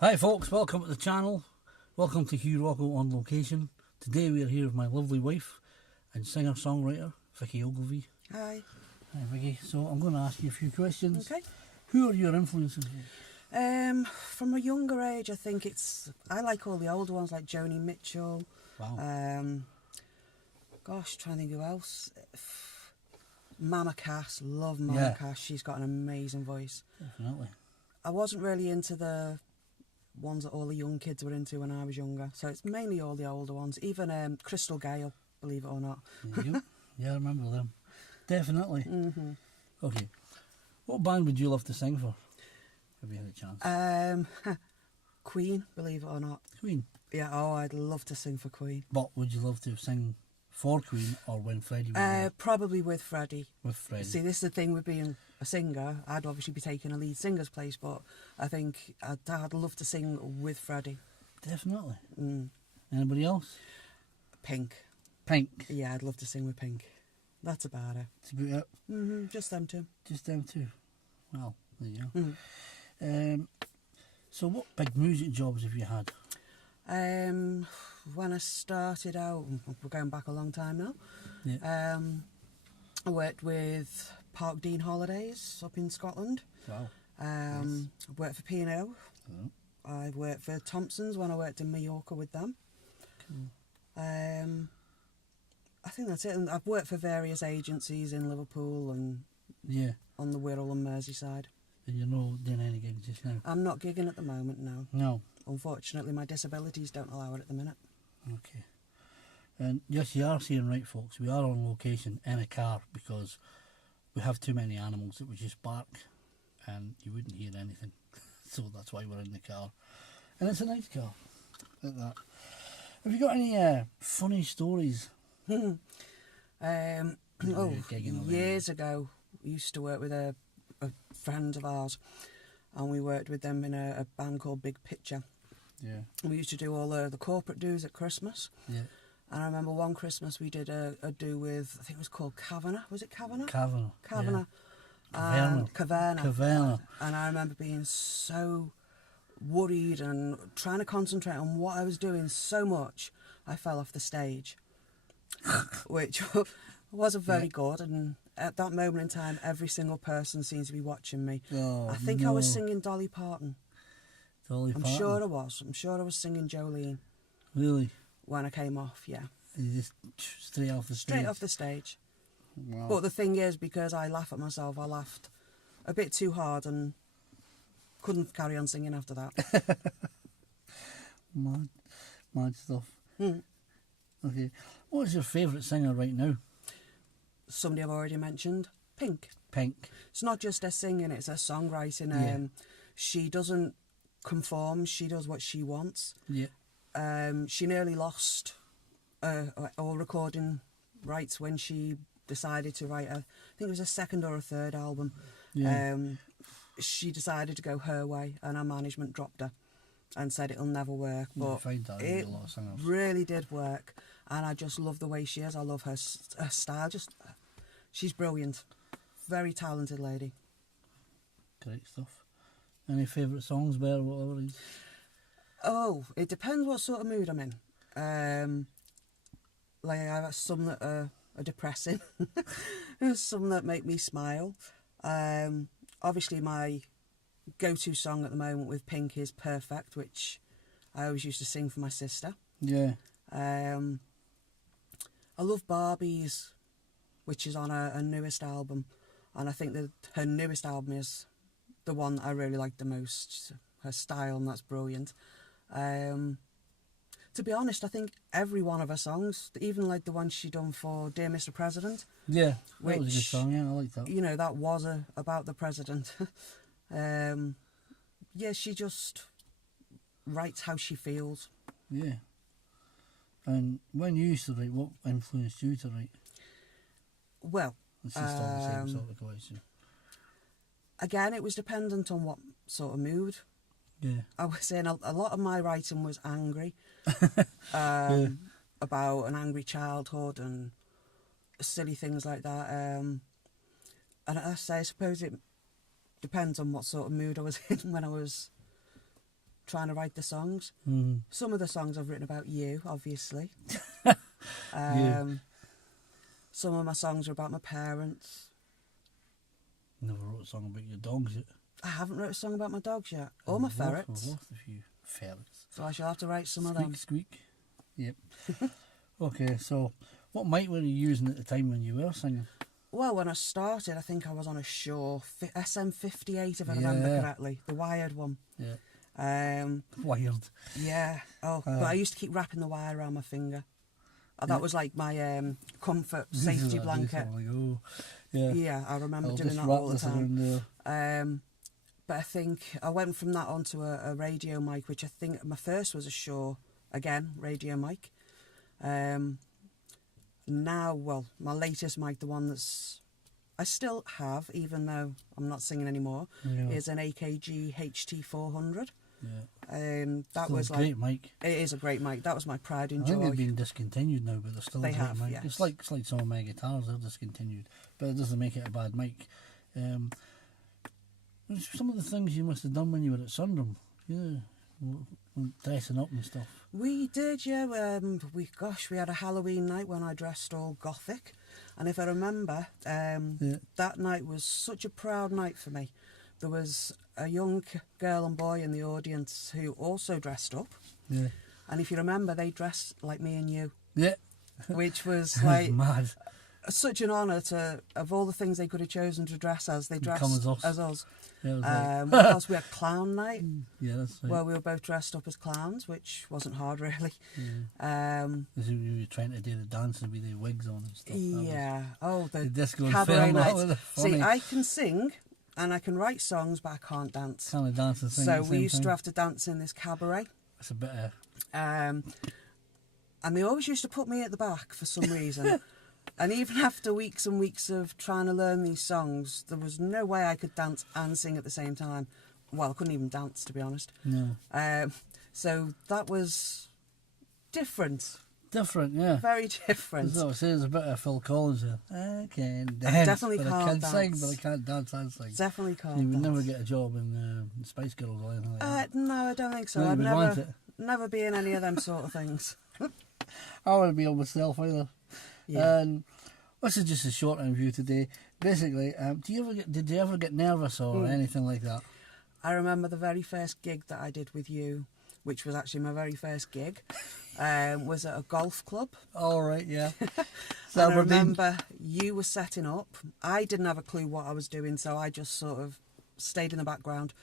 Hi folks, welcome to the channel. Welcome to HUGHROCKO on location. Today we are here with my lovely wife and singer-songwriter, Vikki Ogilvie. Hi. Hi Vikki. So I'm going to ask you a few questions. Okay. Who are your influences? From a younger age, I think I like all the older ones like Joni Mitchell. Wow. Trying to think who else. Mama Cass, love Mama Cass. She's got an amazing voice. Definitely. I wasn't really into the ones that all the young kids were into when I was younger, so it's mainly all the older ones. Even Crystal Gale, believe it or not. There you go. Yeah, I remember them. Definitely. Mm-hmm. Okay. What band would you love to sing for? If you had a chance. Queen, believe it or not. Queen. Yeah, I'd love to sing for Queen. But would you love to sing for Queen or when Freddie was there? Probably with Freddie. With Freddie. See, this is the thing with being a singer. I'd obviously be taking a lead singer's place, but I think I'd love to sing with Freddie. Definitely. Mm. Anybody else? Pink. Pink. Yeah, I'd love to sing with Pink. That's about it. That's about it. Just them two. Just them two. Well, there you go. Mm. So what big music jobs have you had? When I started out, we're going back a long time now. Yeah. I worked with Park Dean Holidays up in Scotland. Wow. Nice. I worked for P&O. Oh. I worked for Thompson's when I worked in Mallorca with them. Cool. I think that's it. And I've worked for various agencies in Liverpool and on the Wirral and Merseyside. And you're not doing any gigs just now? I'm not gigging at the moment, no. No. Unfortunately, my disabilities don't allow it at the minute. Okay. And yes, you are saying right, folks, we are on location in a car because we have too many animals that would just bark and you wouldn't hear anything. So that's why we're in the car. And it's a nice car. Like that. Have you got any funny stories? Years ago, we used to work with a friend of ours, and we worked with them in a band called Big Picture. Yeah. And we used to do all the corporate dues at Christmas. Yeah. And I remember one Christmas we did a do with, I think it was called Kavanagh. Was it Kavanagh? Kavanagh. Kavanagh. Yeah. Kavanagh. And I remember being so worried and trying to concentrate on what I was doing so much, I fell off the stage, which wasn't very good. And at that moment in time, every single person seems to be watching me. Oh, I think I was singing Dolly Parton. Dolly Parton? I'm sure I was. I'm sure I was singing Jolene. Really? When I came off, yeah. You just straight off the stage? Straight off the stage. Wow. But the thing is, because I laugh at myself, I laughed a bit too hard and couldn't carry on singing after that. Mad stuff. Mm. Okay. What is your favourite singer right now? Somebody I've already mentioned, Pink. Pink. It's not just her singing, it's her songwriting. She doesn't conform, she does what she wants. Yeah. She nearly lost all recording rights when she decided to write I think it was a second or a third album. Yeah. She decided to go her way, and her management dropped her and said it'll never work. But it really did work, and I just love the way she is. I love her style. She's brilliant. Very talented lady. Great stuff. Any favourite songs by her, whatever it is? Oh, it depends what sort of mood I'm in. Like, I have some that are depressing. There's some that make me smile. Obviously, my go-to song at the moment with Pink is Perfect, which I always used to sing for my sister. Yeah. I love Barbie's, which is on her newest album. And I think that her newest album is the one that I really like the most. Her style, and that's brilliant. To be honest, I think every one of her songs, even like the one she done for Dear Mr. President. Yeah, that was a good song, yeah, I like that. You know, that was about the president. Yeah, she just writes how she feels. Yeah. And when you used to write, what influenced you to write? Well, it's just all the same sort of question. Again, it was dependent on what sort of mood. Yeah. I was saying a lot of my writing was angry. About an angry childhood and silly things like that. And I suppose it depends on what sort of mood I was in when I was trying to write the songs. Mm. Some of the songs I've written about you, obviously. Yeah. Some of my songs are about my parents. Never wrote a song about your dogs yet. I haven't wrote a song about my dogs yet, or my ferrets. I've lost a few ferrets. So I shall have to write some of them. Squeak. Yep. Okay, so what mic were you using at the time when you were singing? Well, when I started, I think I was on a Shaw SM58, if I remember correctly, the wired one. Yeah. Wired. Yeah. Oh, but I used to keep wrapping the wire around my finger. That was like my comfort safety blanket. Like, oh, yeah. Yeah, I remember doing just that wrap all the this around time. But I think I went from that onto a radio mic, which I think my first was a Shaw, again, radio mic. Now, well, my latest mic, the one that's I still have, even though I'm not singing anymore, is an AKG HT400. Yeah. That still was a great mic. It is a great mic. That was my pride and I joy. think they've been discontinued now, but they're still a great mic. Yes. It's like some of my guitars, they're discontinued, but it doesn't make it a bad mic. Some of the things you must have done when you were at Sundrum, dressing up and stuff. We did, yeah. We had a Halloween night when I dressed all gothic, and if I remember, that night was such a proud night for me. There was a young girl and boy in the audience who also dressed up. Yeah. And if you remember, they dressed like me and you. Yeah. Which was like mad. Such an honour to, of all the things they could have chosen to dress as, they dressed as us. Yeah, because we had clown night. Yeah, that's right. Well, we were both dressed up as clowns, which wasn't hard really. Yeah. You were trying to do the dancing with the wigs on and stuff. Yeah. The disco cabaret nights. nights. See, I can sing and I can write songs, but I can't dance. Can't dance and sing. So we used to have to dance in this cabaret. That's a bit of... and they always used to put me at the back for some reason. And even after weeks and weeks of trying to learn these songs, there was no way I could dance and sing at the same time. Well, I couldn't even dance, to be honest. No. So that was different. Different, yeah. Very different. As I say, there's a bit of Phil Collins there. I can dance, definitely but can't I can dance. sing, but I can't dance and sing. Definitely can't You would dance. never get a job in Spice Girls or anything like that. No, I don't think so. No, I'd you would want it. never be in any of them sort of things. I wouldn't be on myself either. Yeah. And this is just a short interview today. Basically, did you ever get nervous or anything like that? I remember the very first gig that I did with you, which was actually my very first gig, was at a golf club. All right, yeah. And I remember you were setting up. I didn't have a clue what I was doing, so I just sort of stayed in the background.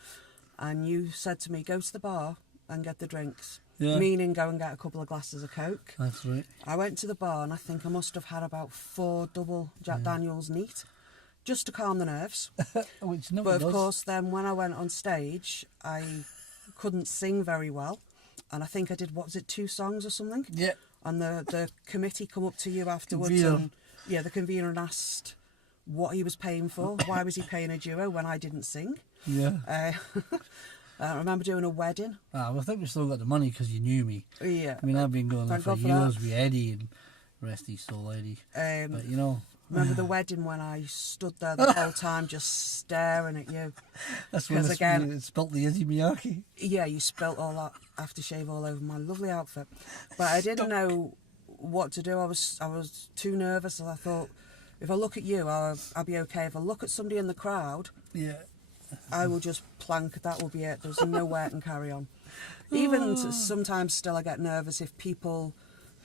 And you said to me, go to the bar and get the drinks. Yeah. Meaning go and get a couple of glasses of Coke. That's right. I went to the bar and I think I must have had about 4 double Jack Daniels neat, just to calm the nerves. Which But of course, then when I went on stage, I couldn't sing very well. And I think I did, 2 songs or something? Yeah. And the committee come up to you afterwards. Convener. And the convener and asked what he was paying for. Why was he paying a duo when I didn't sing? Yeah. I remember doing a wedding. I think we still got the money because you knew me. Yeah. I mean, I've been going there Thank for God for years with Eddie and rest his soul, Eddie. But you know. Remember the wedding when I stood there the whole time just staring at you? That's when it spilt the Izzy Miyake. Yeah, you spilt all that aftershave all over my lovely outfit. But I didn't know what to do. I was too nervous, and I thought, if I look at you, I'll be okay. If I look at somebody in the crowd, I will just plank. That will be it. There's no way I can carry on. Even sometimes still I get nervous if people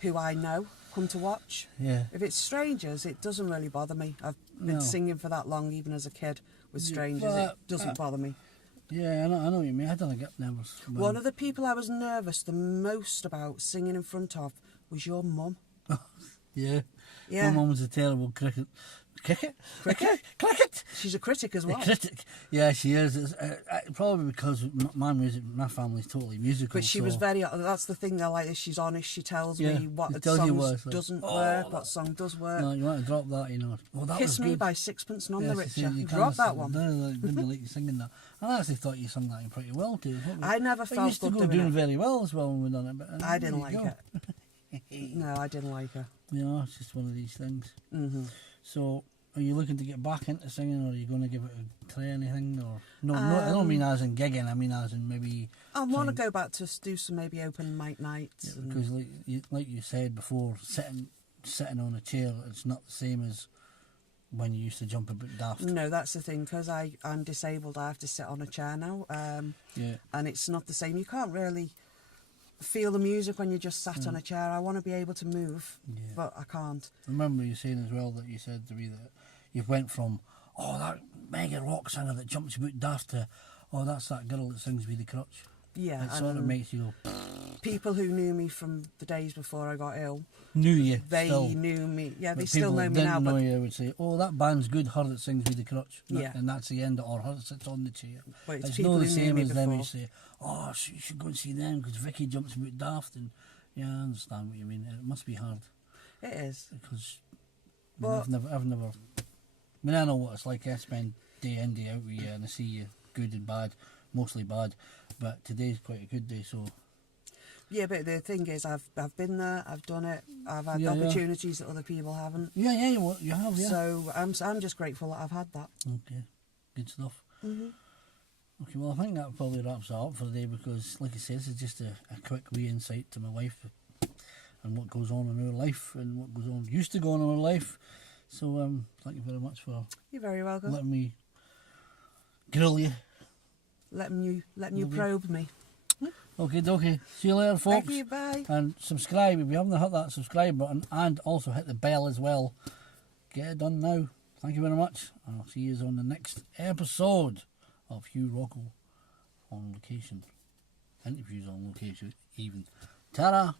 who I know come to watch. Yeah. If it's strangers, it doesn't really bother me. I've been singing for that long, even as a kid, with strangers. It doesn't bother me. Yeah, I know what you mean. I don't get nervous. One of the people I was nervous the most about singing in front of was your mum. Yeah. Yeah. My mum was a terrible cricket. Cricket? She's a critic as well. A critic. Yeah, she is. It's, probably because my family's totally musical. But she was very. That's the thing I like. Is she's honest. She tells me what song doesn't work, what song does work. No, you want to drop that, you know. Oh, that Kiss was Me good. by Sixpence None the Richer. You Drop that one. No, didn't like you singing that. I actually thought you sung that pretty well too. I never felt used to good go doing it. very well as well when we done it. But, I didn't like it. No, I didn't like her. You know, it's just one of these things. Mm-hmm. So, are you looking to get back into singing, or are you going to give it a try anything? Or no, I don't mean as in gigging. I mean as in maybe. I want to go back to do some maybe open mic nights. Yeah, because like you said before, sitting on a chair, it's not the same as when you used to jump a bit daft. No, that's the thing, because I'm disabled. I have to sit on a chair now. Yeah. And it's not the same. You can't really feel the music when you're just sat on a chair. I want to be able to move, but I can't. I remember you saying as well that you said to me that you've went from, oh, that mega rock singer that jumps about daft to, oh, that's that girl that sings with the crutch. Yeah. It sort of makes you go... People who knew me from the days before I got ill... Knew you They still. knew me. Yeah, they But still know me now. People But didn't know you would say, oh, that band's good, her that sings with the crutch. Yeah. And that's the end of it, or her that sits on the chair. But it's It's people not the who knew same me as them who before. say, oh, you should go and see them because Vikki jumps about daft. And yeah, I understand what you mean. It must be hard It is. because But- I've never. I mean, I know what it's like. I spend day in, day out with you, and I see you good and bad, mostly bad. But today's quite a good day, so. Yeah, but the thing is, I've been there, I've done it, I've had Yeah, yeah. opportunities that other people haven't. Yeah, you have, yeah. So I'm just grateful that I've had that. Okay, good stuff. Hmm. Okay, well, I think that probably wraps it up for the day because, like I said, this is just a quick wee insight to my wife and what goes on in her life and what goes on, used to go on in her life. So, thank you very much for You're very welcome. letting me grill you. Letting you Lovely. probe me. Okay. See you later, folks. Thank you, bye. And subscribe if you haven't hit that subscribe button, and also hit the bell as well. Get it done now. Thank you very much. And I'll see you on the next episode of HUGHROCKO on location. Interviews on location, even. Ta-da!